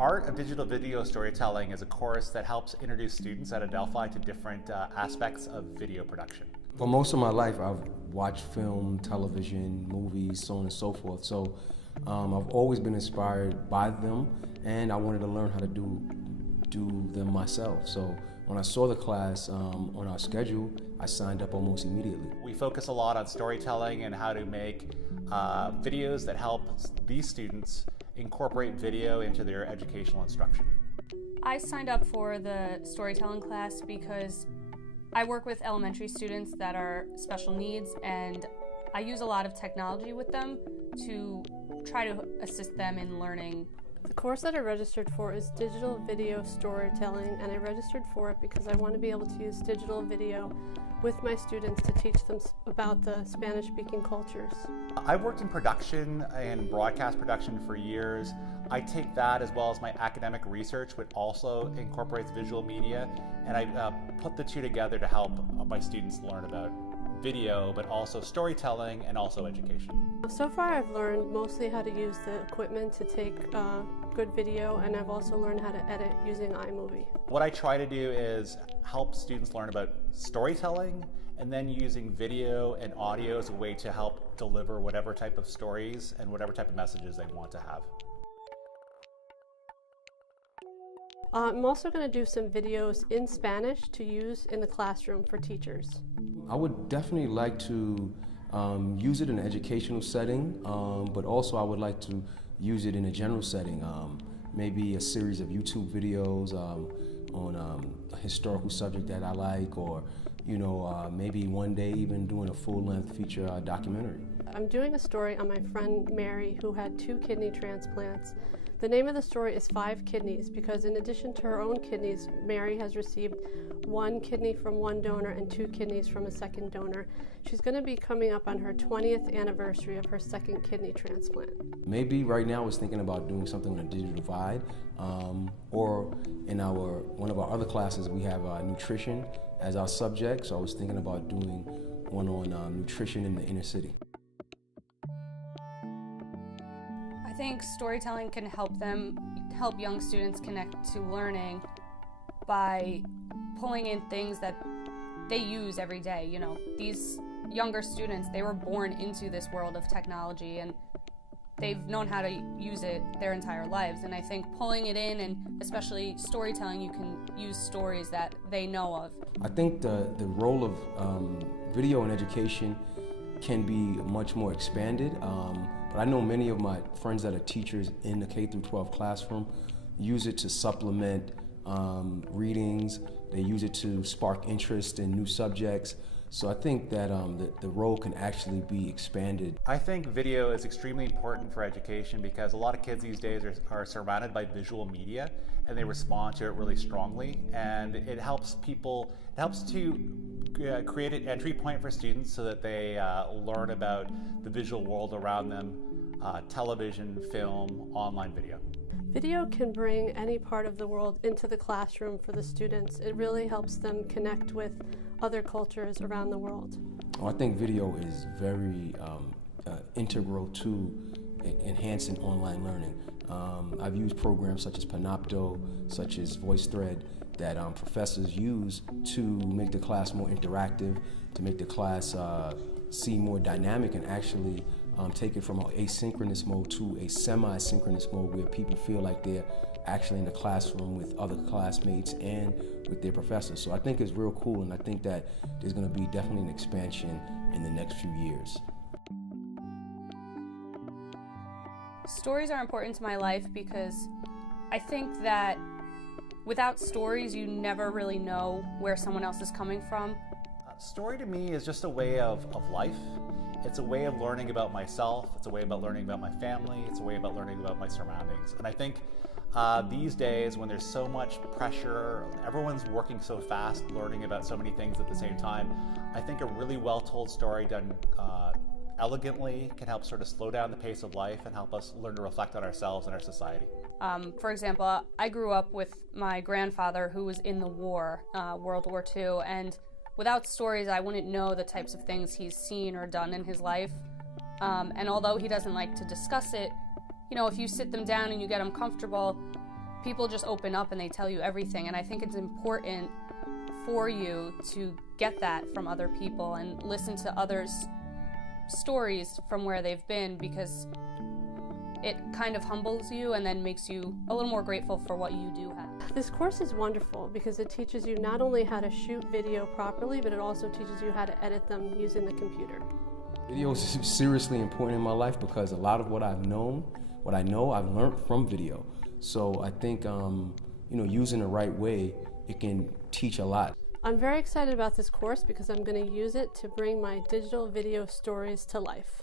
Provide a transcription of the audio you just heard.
Art of Digital Video Storytelling is a course that helps introduce students at Adelphi to different aspects of video production. For most of my life, I've watched film, television, movies, so on and so forth. So I've always been inspired by them, and I wanted to learn how to do them myself. So when I saw the class on our schedule, I signed up almost immediately. We focus a lot on storytelling and how to make videos that help these students incorporate video into their educational instruction. I signed up for the storytelling class because I work with elementary students that are special needs, and I use a lot of technology with them to try to assist them in learning. The course that I registered for is digital video storytelling, and I registered for it because I want to be able to use digital video with my students to teach them about the Spanish-speaking cultures. I've worked in production and broadcast production for years. I take that as well as my academic research, which also incorporates visual media, and I put the two together to help my students learn about video, but also storytelling and also education. So far I've learned mostly how to use the equipment to take good video, and I've also learned how to edit using iMovie. What I try to do is help students learn about storytelling and then using video and audio as a way to help deliver whatever type of stories and whatever type of messages they want to have. I'm also going to do some videos in Spanish to use in the classroom for teachers. I would definitely like to use it in an educational setting, but also I would like to use it in a general setting. Maybe a series of YouTube videos on a historical subject that I like, or maybe one day even doing a full-length feature documentary. I'm doing a story on my friend Mary, who had 2 kidney transplants. The name of the story is 5 Kidneys, because in addition to her own kidneys, Mary has received 1 kidney from one donor and 2 kidneys from a second donor. She's going to be coming up on her 20th anniversary of her second kidney transplant. Maybe right now I was thinking about doing something on a digital divide, or in one of our other classes we have nutrition as our subject, so I was thinking about doing one on nutrition in the inner city. I think storytelling can help young students connect to learning by pulling in things that they use every day. You know, these younger students, they were born into this world of technology and they've known how to use it their entire lives. And I think pulling it in, and especially storytelling, you can use stories that they know of. I think the role of video in education can be much more expanded. But I know many of my friends that are teachers in the K-12 classroom use it to supplement readings. They use it to spark interest in new subjects. So I think that the role can actually be expanded. I think video is extremely important for education because a lot of kids these days are surrounded by visual media and they respond to it really strongly. And it helps to create an entry point for students so that they learn about the visual world around them, television, film, online video. Video can bring any part of the world into the classroom for the students. It really helps them connect with other cultures around the world. I think video is very integral to enhancing online learning. I've used programs such as Panopto, such as VoiceThread, that professors use to make the class more interactive, to make the class seem more dynamic, and actually take it from an asynchronous mode to a semi-synchronous mode where people feel like they're actually in the classroom with other classmates and with their professors. So I think it's real cool, and I think that there's going to be definitely an expansion in the next few years. Stories are important to my life because I think that without stories, you never really know where someone else is coming from. Story to me is just a way of life. It's a way of learning about myself. It's a way about learning about my family. It's a way about learning about my surroundings. And I think these days, when there's so much pressure, everyone's working so fast, learning about so many things at the same time, I think a really well-told story done elegantly can help sort of slow down the pace of life and help us learn to reflect on ourselves and our society. For example, I grew up with my grandfather who was in the war, World War II, and without stories, I wouldn't know the types of things he's seen or done in his life. And although he doesn't like to discuss it, you know, if you sit them down and you get them comfortable, people just open up and they tell you everything, and I think it's important for you to get that from other people and listen to others' stories from where they've been, because it kind of humbles you and then makes you a little more grateful for what you do have. This course is wonderful because it teaches you not only how to shoot video properly, but it also teaches you how to edit them using the computer. Video is seriously important in my life because a lot of what I know, I've learned from video. So I think, using the right way, it can teach a lot. I'm very excited about this course because I'm going to use it to bring my digital video stories to life.